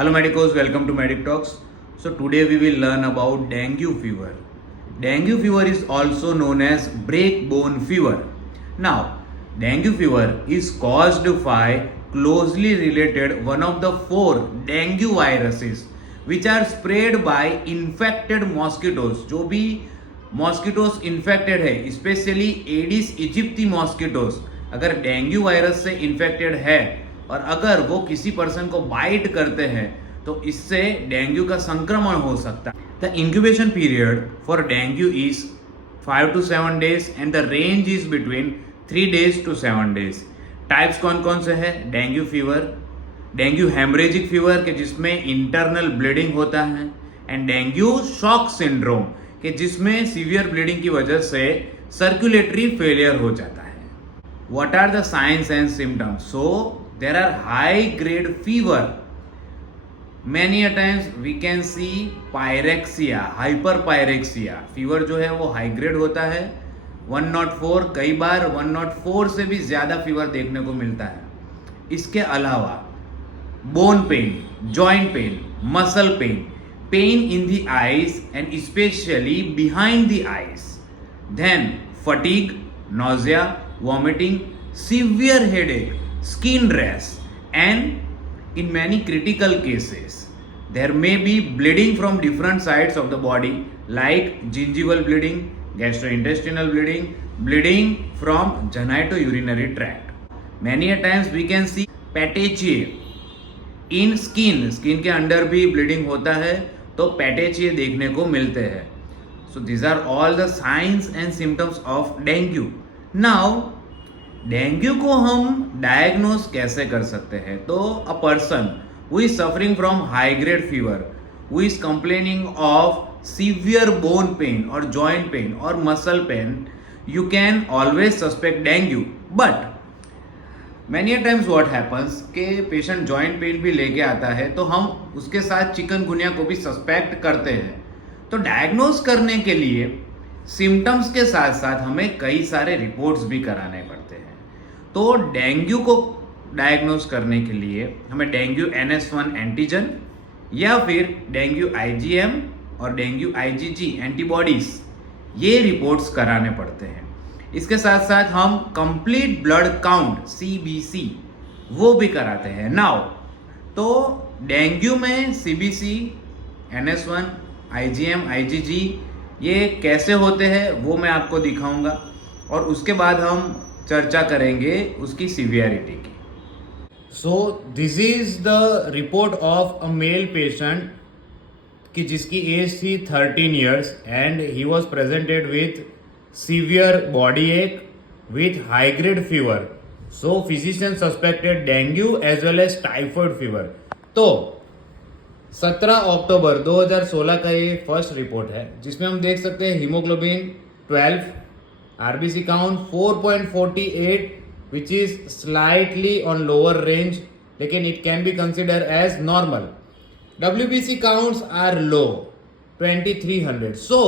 Hello medicos, welcome to Medic Talks. So today we will learn about dengue fever. Dengue fever is also known as breakbone fever. Now, dengue fever is caused by closely related one of the four dengue viruses which are spread by infected mosquitoes. जो भी mosquitoes infected है, specially Aedes इजिप्टी mosquitoes अगर dengue virus से infected है और अगर वो किसी पर्सन को बाइट करते हैं तो इससे डेंगू का संक्रमण हो सकता है. The incubation period for dengue is 5 to 7 days and the range is between 3 days to 7 days. Types कौन कौन से है? Dengue fever, dengue haemorrhagic fever के जिसमें इंटरनल ब्लीडिंग होता है, एंड डेंगू शॉक सिंड्रोम के जिसमें सीवियर ब्लीडिंग की वजह से सर्कुलेटरी फेलियर हो जाता है. What are the signs and symptoms? So there are high grade fever. Many a times we can see pyrexia, hyperpyrexia. Fever जो है वो हाई ग्रेड होता है 104, कई बार 104 से भी ज़्यादा फीवर देखने को मिलता है. इसके अलावा bone pen, joint pain, muscle pain, pain in the eyes and especially behind the eyes, then fatigue, nausea, vomiting, severe headache, skin rash, and in many critical cases there may be bleeding from different sides of the body like gingival bleeding, gastrointestinal bleeding, bleeding from genitourinary tract. Many a times we can see petechiae in skin के अंदर भी bleeding होता है तो पेटेचिए देखने को मिलते हैं. So these are all the signs and symptoms of dengue. Now dengue को हम डायग्नोज कैसे कर सकते हैं? तो a person who is suffering from high grade fever, who is complaining of severe bone pain और जॉइंट पेन और muscle pain, you can always suspect dengue. But many times what happens के patient joint pain भी लेके आता है तो हम उसके साथ चिकनगुनिया को भी सस्पेक्ट करते हैं. तो डायग्नोज करने के लिए सिम्टम्स के साथ साथ हमें कई सारे रिपोर्ट्स भी कराने पड़ते हैं. तो डेंगू को डायग्नोज करने के लिए हमें डेंगू NS1 एंटीजन या फिर डेंगू IgM और डेंगू IgG एंटीबॉडीज ये रिपोर्ट्स कराने पड़ते हैं. इसके साथ साथ हम कंप्लीट ब्लड काउंट CBC वो भी कराते हैं. नाउ तो डेंगू में CBC, NS1, IgM, IgG ये कैसे होते हैं वो मैं आपको दिखाऊंगा और उसके बाद हम चर्चा करेंगे उसकी सीवियरिटी की. सो this is the report of a male patient कि जिसकी एज थी 13 years and he was presented with severe body ache with high grade fever. So physician suspected dengue as well as typhoid fever. तो 17 अक्टूबर 2016 का ये first report है जिसमें हम देख सकते हैं haemoglobin 12, RBC count 4.48 which is slightly on lower range लेकिन it can be considered as normal. WBC counts are low 2300. So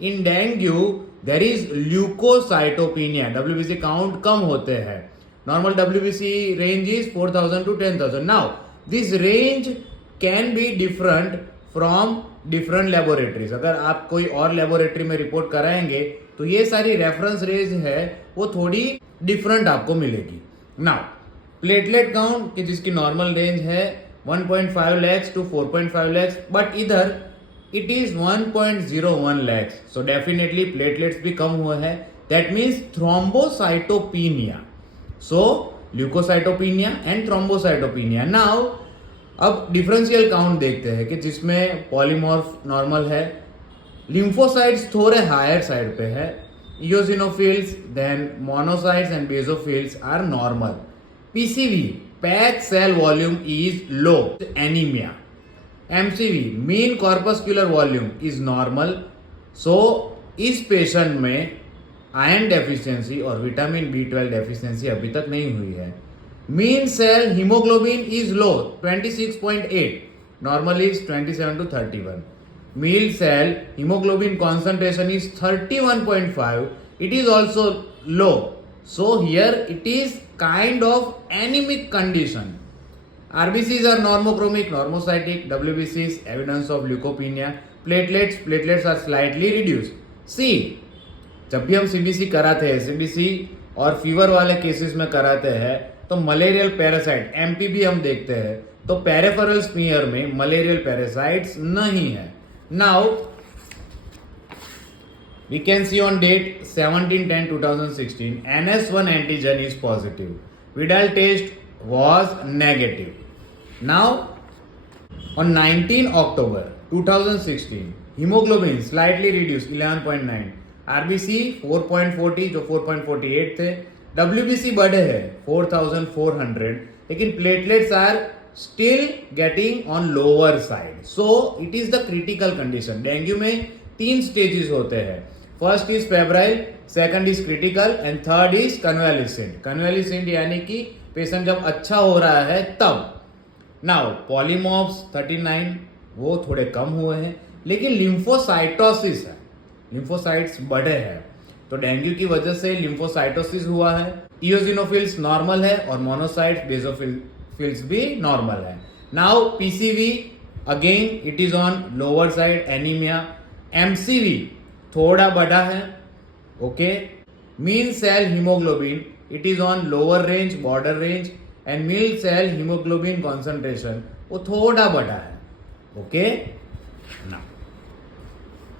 in dengue there is leukocytopenia. WBC count कम होते हैं. Normal WBC range is 4000 to 10,000. Now this range can be different from different laboratories. अगर आप कोई और laboratory में report कराएंगे तो ये सारी रेफरेंस रेंज है वो थोड़ी डिफरेंट आपको मिलेगी. नाउ प्लेटलेट काउंट कि जिसकी नॉर्मल रेंज है 1.5 lakhs to 4.5 lakhs, बट इधर it is 1.01 lakhs. So definitely platelets भी कम हुआ है. That means thrombocytopenia. So leukocytopenia and thrombocytopenia. Now अब डिफरेंशियल काउंट देखते हैं कि जिसमें पॉलीमॉर्फ नॉर्मल है, लिम्फोसाइट्स थोड़े हायर साइड पे है, eosinophils then monocytes and basophils are normal. PCV pack cell volume is low. Anaemia MCV mean corpuscular volume is normal. So इस पेशेंट में आयरन डेफिशिएंसी और विटामिन B12 डेफिशिएंसी अभी तक नहीं हुई है. Mean cell haemoglobin is low 26.8, normal is 27 to 31. Mean cell haemoglobin concentration is 31.5, it is also low. So here it is kind of anemic condition. RBCs are normochromic, normocytic. WBCs evidence of leukopenia. Platelets are slightly reduced. See, जब भी हम CBC कराते हैं, CBC और fever वाले cases में कराते हैं तो मलेरियल पैरासाइट एमपीवी हम देखते हैं तो पेरिफेरल स्मीयर में मलेरियल पैरासाइट्स नहीं है. Now we can see on date 17/10/2016 NS1 antigen is positive. Vidal test was negative. Now on 19 October 2016 hemoglobin slightly reduced 11.9, RBC 4.40 जो 4.48 थे, WBC बढ़े है 4400 लेकिन platelets are still getting on lower side. So it is the critical condition. Dengue में 3 stages होते हैं. First is febrile, second is critical and third is convalescent. Convalescent यानी कि पेशेंट जब अच्छा हो रहा है तब. नाउ पॉलीमॉर्फ्स 39 वो थोड़े कम हुए हैं लेकिन लिम्फोसाइटोसिस है, लिम्फोसाइट्स बढ़े हैं तो डेंगू की वजह से लिम्फोसाइटोसिस हुआ है. इओसिनोफिल्स नॉर्मल है और मोनोसाइट्स बेसोफिल्स भी नॉर्मल है. Now PCV again it is on lower side. Anaemia. MCV थोड़ा बढ़ा है. Okay. Mean cell haemoglobin it is on lower range, border range and mean cell haemoglobin concentration वो थोड़ा बढ़ा है. Okay.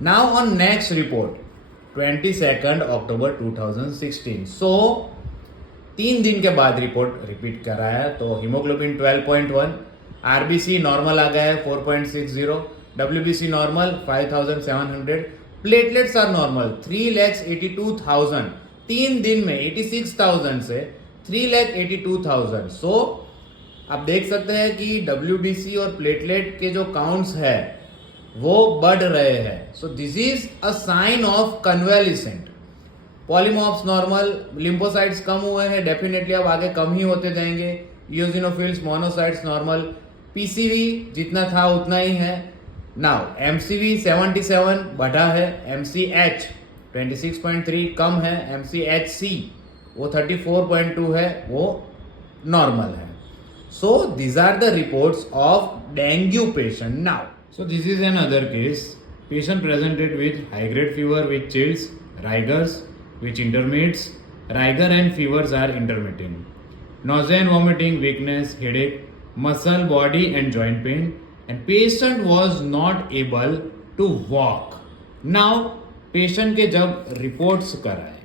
Now on next report 22 October 2016. So 3 दिन के बाद रिपोर्ट रिपीट कराया तो हीमोग्लोबिन 12.1, आरबीसी नॉर्मल आ गया है 4.60, WBC normal 5700, platelets are normal 3,82,000. 3 दिन में 86,000 से 3,82,000. सो आप देख सकते हैं कि WBC और प्लेटलेट के जो काउंट्स है वो बढ़ रहे हैं. So this is a sign of convalescent. Polymorphs normal, lymphocytes कम हुए हैं, डेफिनेटली अब आगे कम ही होते जाएंगे. Eosinophils, monocytes normal. पीसीवी जितना था उतना ही है. नाउ एमसीवी 77 बढ़ा है, एमसीएच 26.3 कम है, एमसीएचसी वो 34.2 है, वो नॉर्मल है. So these are the reports of dengue patient. Now so this is another case. Patient presented with high grade fever with chills, rigors which intermits. Rigor and fevers are intermittent. Nausea and vomiting, weakness, headache, muscle, body and joint pain, and patient was not able to walk. Now patient के जब reports कराए,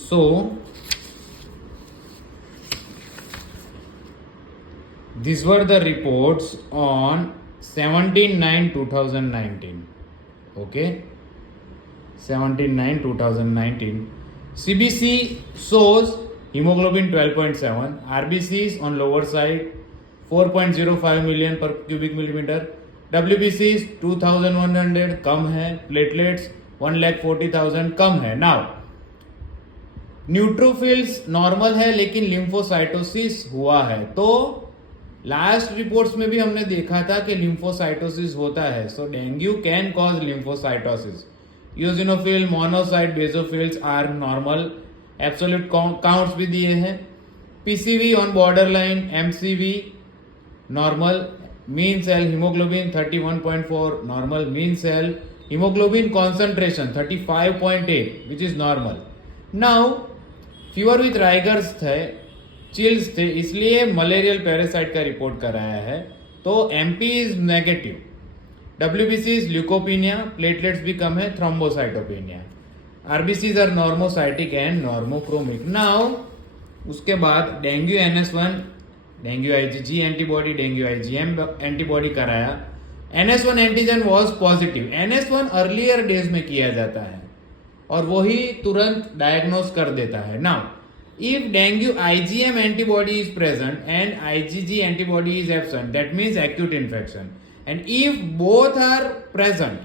so these were the reports on 17/9/2019. Okay. 17/9/2019. CBC shows hemoglobin 12.7, RBCs on lower side 4.05 million per cubic millimeter, WBCs 2,100 कम है, platelets 1,40,000 कम है. Now neutrophils normal है लेकिन lymphocytosis हुआ है. तो लास्ट रिपोर्ट्स में भी हमने देखा था कि लिम्फोसाइटोसिस होता है. So dengue can cause lymphocytosis. Eosinophil, monocyte, basophils are normal. Absolute counts भी दिए हैं. PCV on borderline, MCV normal. Mean cell haemoglobin 31.4 normal. Mean cell haemoglobin concentration 35.8 which is normal. Now fever with rigors थे, chills थे, इसलिए malarial parasite का report कराया है. तो MP is negative. WBC is leukopenia, platelets भी कम है, thrombocytopenia. RBCs are normocytic and normochromic. Now उसके बाद dengue NS1, dengue IgG antibody, dengue IgM antibody कराया. NS1 antigen was positive. NS1 earlier days में किया जाता है और वही तुरंत डायग्नोज कर देता है. Now if dengue IgM antibody is present and IgG antibody is absent, that means acute infection. And if both are present,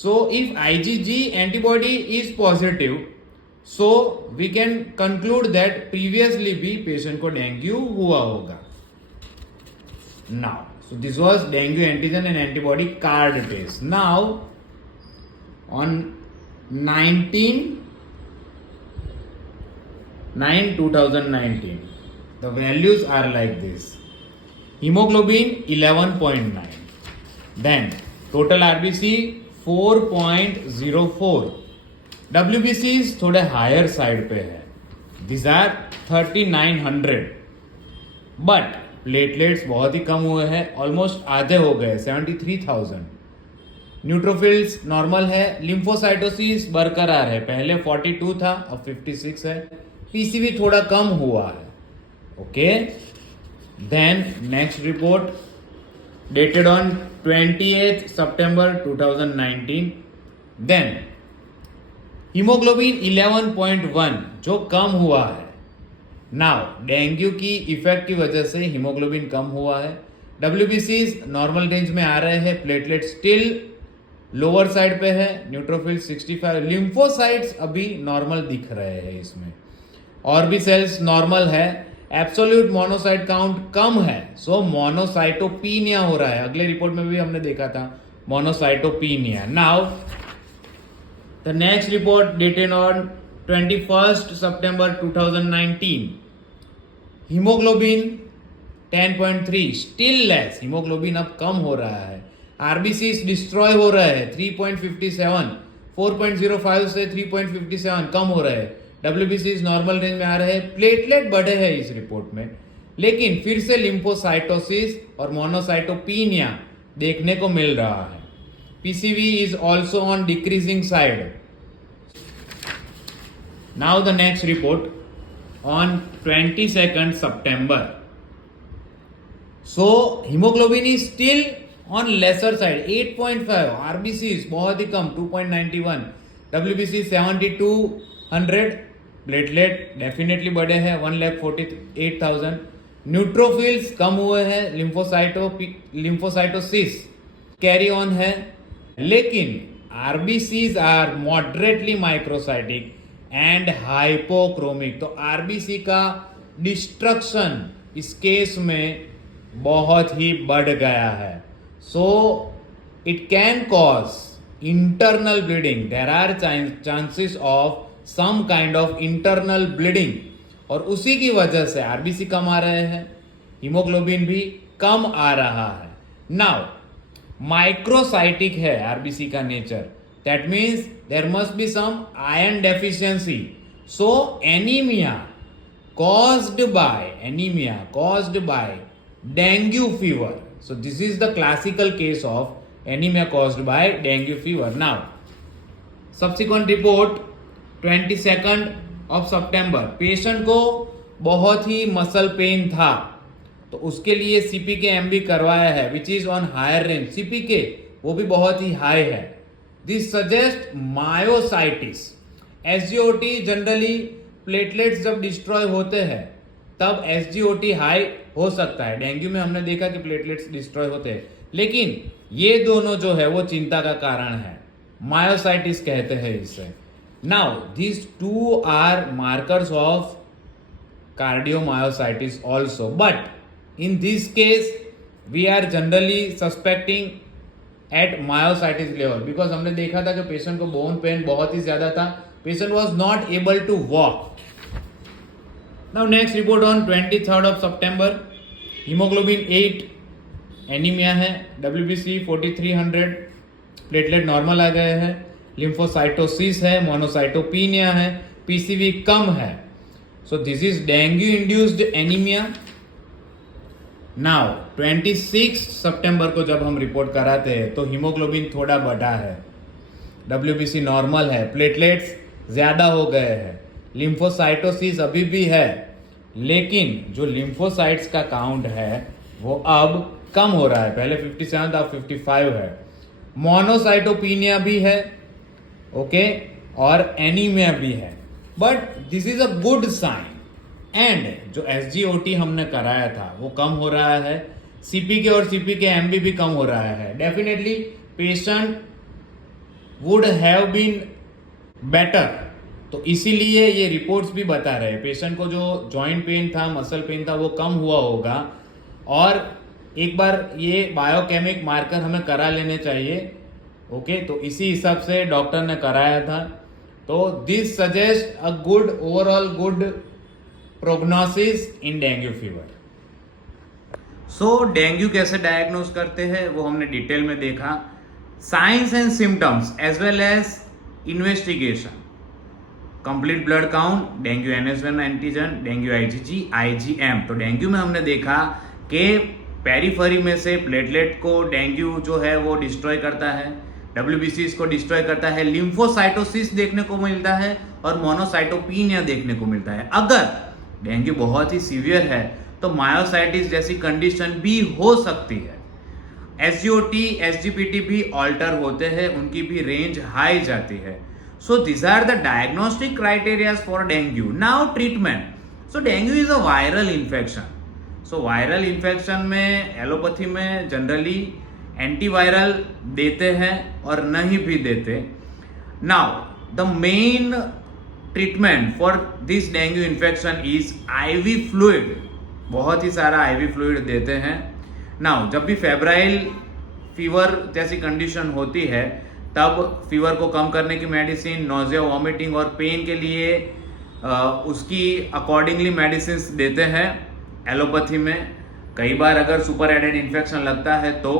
so if IgG antibody is positive, so we can conclude that previously भी patient को dengue हुआ होगा. Now, so this was dengue antigen and antibody card test. Now, on 19/9/2019, the values are like this. Hemoglobin 11.9, then total RBC 4.04, WBCs थोड़े higher side पे है, these are 3900, but platelets बहुत ही कम हुए हैं, ऑलमोस्ट आधे हो गए 73,000. न्यूट्रोफिल्स नॉर्मल है, लिम्फोसाइटोसिस बरकरार है, पहले 42 था अब 56 है, पीसीवी थोड़ा कम हुआ है. Okay, then next report dated on 28 September 2019. Then haemoglobin 11.1 जो कम हुआ है. नाउ डेंगू की इफेक्ट की वजह से हीमोग्लोबिन कम हुआ है, डब्ल्यूबीसीज नॉर्मल रेंज में आ रहे हैं, प्लेटलेट स्टिल लोअर साइड पे है, न्यूट्रोफिल 65, लिम्फोसाइट्स अभी नॉर्मल दिख रहे हैं इसमें, और भी सेल्स नॉर्मल है, एब्सोल्यूट मोनोसाइट काउंट कम है, सो मोनोसाइटोपीनिया हो रहा है. अगले रिपोर्ट में भी हमने देखा था monocytopenia. Now the next report dated on 21 सितंबर 2019. हीमोग्लोबिन 10.3 स्टिल लेस, हीमोग्लोबिन अब कम हो रहा है, आरबीसी डिस्ट्रॉय हो रहा है 3.57, 4.05 से 3.57 कम हो रहे हैं, डब्ल्यूबीसी नॉर्मल रेंज में आ रहे हैं, प्लेटलेट बढ़े हैं इस रिपोर्ट में, लेकिन फिर से लिम्फोसाइटोसिस और मोनोसाइटोपीनिया देखने को मिल रहा है. PCV is also on decreasing side. Now the next report on 22 September. So hemoglobin is still on lesser side 8.5, RBCs बहुत ही कम 2.91, WBC 7200, प्लेटलेट डेफिनेटली बढ़े हैं 1,48,000, न्यूट्रोफिल्स कम हुए हैं, लिम्फोसाइटोसिस कैरी ऑन है, लेकिन RBCs are moderately microcytic and hypochromic. तो RBC का destruction इस केस में बहुत ही बढ़ गया है. So it can cause internal bleeding. There are chances of some kind of internal bleeding, और उसी की वजह से आरबीसी कम आ रहे हैं, हीमोग्लोबिन भी कम आ रहा है. नाउ माइक्रोसाइटिक है आरबीसी का nature, that means there must be some iron deficiency. So anaemia caused by dengue fever. So this is the classical case of anemia caused by dengue fever. Now subsequent report 22 September. Patient को बहुत ही muscle pain था, तो उसके लिए CPK MB करवाया है, which is on higher range. CPK वो भी बहुत ही हाई है. This suggest myositis. SGOT generally platelets जब डिस्ट्रॉय होते हैं तब एसजीओटी हाई हो सकता है. डेंगू में हमने देखा कि प्लेटलेट्स डिस्ट्रॉय होते हैं, लेकिन ये दोनों जो है वो चिंता का कारण है, मायोसाइटिस कहते हैं इसे. Now these two are markers of cardiomyocytes also, but in this case we are generally suspecting at myositis level, because हमने देखा था कि पेशेंट को बोन पेन बहुत ही ज्यादा था, patient was not able to walk. Now next report on 23rd September. hemoglobin 8, anaemia है, WBC 4300, platelet normal आ गए हैं, लिम्फोसाइटोसिस है, मोनोसाइटोपीनिया है, पीसीवी कम है. So this is dengue induced anaemia. Now 26 सितंबर को जब हम रिपोर्ट कराते हैं तो हीमोग्लोबिन थोड़ा बढ़ा है, WBC नॉर्मल है, प्लेटलेट्स ज्यादा हो गए हैं, लिम्फोसाइटोसिस अभी भी है, लेकिन जो लिम्फोसाइट्स का काउंट है वो अब कम हो रहा है, पहले 57 था, अब 55 है. मोनोसाइटोपीनिया भी है, ओके, और एनीमिया भी है, but this is a good sign. And जो एसजीओटी हमने कराया था वो कम हो रहा है, सीपीके और सीपीके एमबी भी कम हो रहा है. Definitely patient would have been better. तो इसीलिए ये रिपोर्ट्स भी बता रहे हैं पेशेंट को जो जॉइंट पेन था, मसल पेन था, वो कम हुआ होगा, और एक बार ये बायोकेमिक मार्कर हमें करा लेने चाहिए. ओके, तो इसी हिसाब से डॉक्टर ने कराया था. तो this suggest a good overall good prognosis in dengue fever. So dengue कैसे डायग्नोज करते हैं वो हमने डिटेल में देखा। Signs and symptoms as well as investigation, complete blood count, dengue NH1 antigen, dengue IgG, IgM। तो डेंगू में हमने देखा कि पेरिफेरी में से प्लेटलेट को डेंगू जो है वो डिस्ट्रॉय करता है, WBCs को डिस्ट्रॉय करता है, लिम्फोसाइटोसिस देखने को मिलता है और मोनोसाइटोपिनिया देखने को मिलता है। अगर डेंगू बहुत ही सीवियर है तो मायोसाइटिस जैसी कंडीशन भी हो सकती है। SGOT, SGPT भी ऑल्टर होते हैं, उनकी भी रेंज हाई जाती है। So this are the diagnostic criteria for dengue. Now treatment. So dengue is a viral infection. So viral infection में एलोपैथी में जनरली एंटीवायरल देते हैं और नहीं भी देते। Now the main treatment for this dengue infection is IV fluid. बहुत ही सारा IV फ्लूइड देते हैं। नाउ जब भी फेब्राइल फीवर जैसी कंडीशन होती है तब फीवर को कम करने की मेडिसिन, नोजिया, वॉमिटिंग और पेन के लिए उसकी अकॉर्डिंगली मेडिसिन देते हैं एलोपैथी में। कई बार अगर सुपर एडेड इन्फेक्शन लगता है तो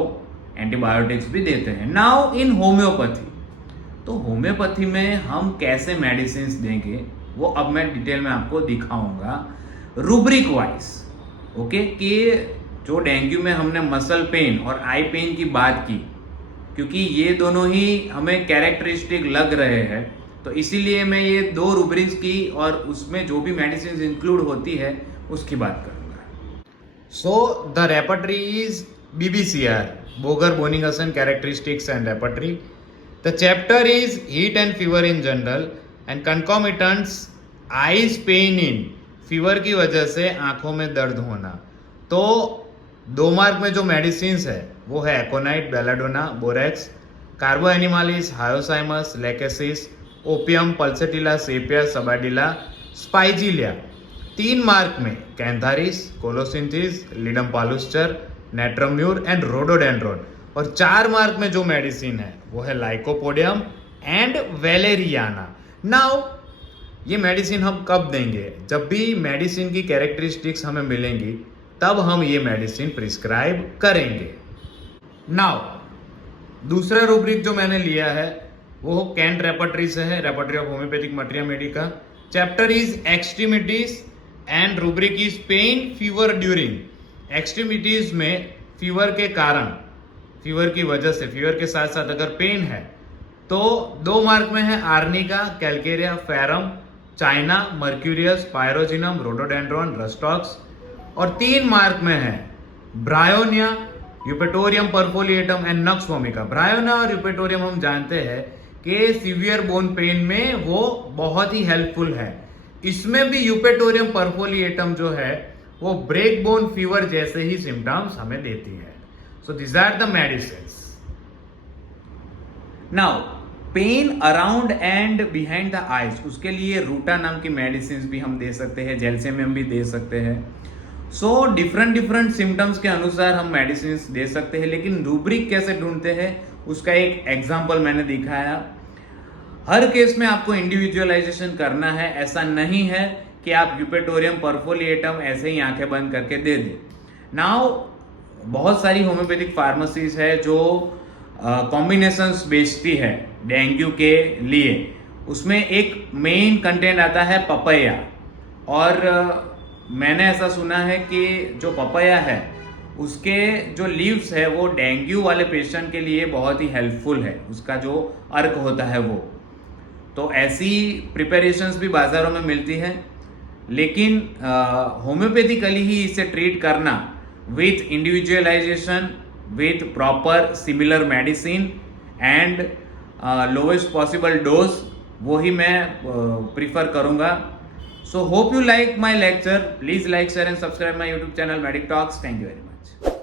एंटीबायोटिक्स भी देते हैं। नाउ इन होम्योपैथी, तो होम्योपैथी में हम कैसे मेडिसिन देंगे वो अब मैं डिटेल में आपको दिखाऊंगा रूब्रिक वाइज। ओके, कि जो डेंगू में हमने मसल पेन और आई पेन की बात की, क्योंकि ये दोनों ही हमें कैरेक्टरिस्टिक लग रहे हैं, तो इसीलिए मैं ये दो रूब्रिक्स की और उसमें जो भी मेडिसिन इंक्लूड होती है उसकी बात करूंगा। So the repertory is BBCR, Boger Boenninghausen characteristics and repertory. The chapter is heat and fever in general and concomitants, eyes pain in fever की वजह से आंखों में दर्द होना। तो 2 मार्क में जो मेडिसिन है वो है aconite, belladonna, borax, carbo animalis, hyoscyamus, lachesis, opium, pulsatilla, sepia, sabadilla, spigelia. 3 mark में cantharis, colocynthis, ledum palustre, natrum mur and rhododendron. और 4 मार्क में जो मेडिसिन है वो है लाइकोपोडियम एंड वेलेरियाना। नाउ ये मेडिसिन हम कब देंगे? जब भी मेडिसिन की कैरेक्टरिस्टिक्स हमें मिलेंगी तब हम ये मेडिसिन प्रिस्क्राइब करेंगे। नाउ दूसरा रूब्रिक जो मैंने लिया है वो कैंट रेपर्टरी से है, repertory of homeopathic materia Medica. Chapter is extremities and rubric is pen fever during. Extremities में फीवर के कारण, फीवर की वजह से, फीवर के साथ साथ अगर पेन है तो 2 मार्क में है arnica, calcarea, ferrum, china, mercurius, pyrogenium, rhododendron, rhus tox. और 3 मार्क में है bryonia, eupatorium perfoliatum and nux vomica. Bryonia और यूपेटोरियम हम जानते हैं कि सीवियर बोन पेन में वो बहुत ही हेल्पफुल है। इसमें भी यूपेटोरियम परफोलिएटम जो है वो ब्रेक बोन फीवर जैसे ही सिम्टम्स हमें देती है। So this are the medicine. Now pain around and behind the eyes, उसके लिए रूटा नाम की मेडिसिन भी हम दे सकते हैं, जेल्सेमियम भी दे सकते हैं। सो डिफरेंट सिम्टम्स के अनुसार हम मेडिसिन दे सकते हैं, लेकिन रूब्रिक कैसे ढूंढते हैं उसका एक एग्जाम्पल मैंने दिखाया। हर केस में आपको इंडिविजुअलाइजेशन करना है। ऐसा नहीं है कि आप यूपेटोरियम परफोलिएटम ऐसे ही आंखें बंद करके दे दें। नाउ बहुत सारी होम्योपैथिक फार्मेसीज है जो कॉम्बिनेशंस बेचती है डेंगू के लिए। उसमें एक मेन कंटेंट आता है पपैया, और मैंने ऐसा सुना है कि जो पपैया है उसके जो लीव्स है वो डेंगू वाले पेशेंट के लिए बहुत ही हेल्पफुल है, उसका जो अर्क होता है वो। तो ऐसी प्रिपरेशंस भी बाज़ारों में मिलती है, लेकिन होम्योपैथिकली ही इसे ट्रीट करना with individualisation, with proper similar medicine and lowest possible dose, वो ही मैं प्रीफर करूँगा। So hope you like my lecture. Please like, share and subscribe my YouTube channel Medic Talks. Thank you very much.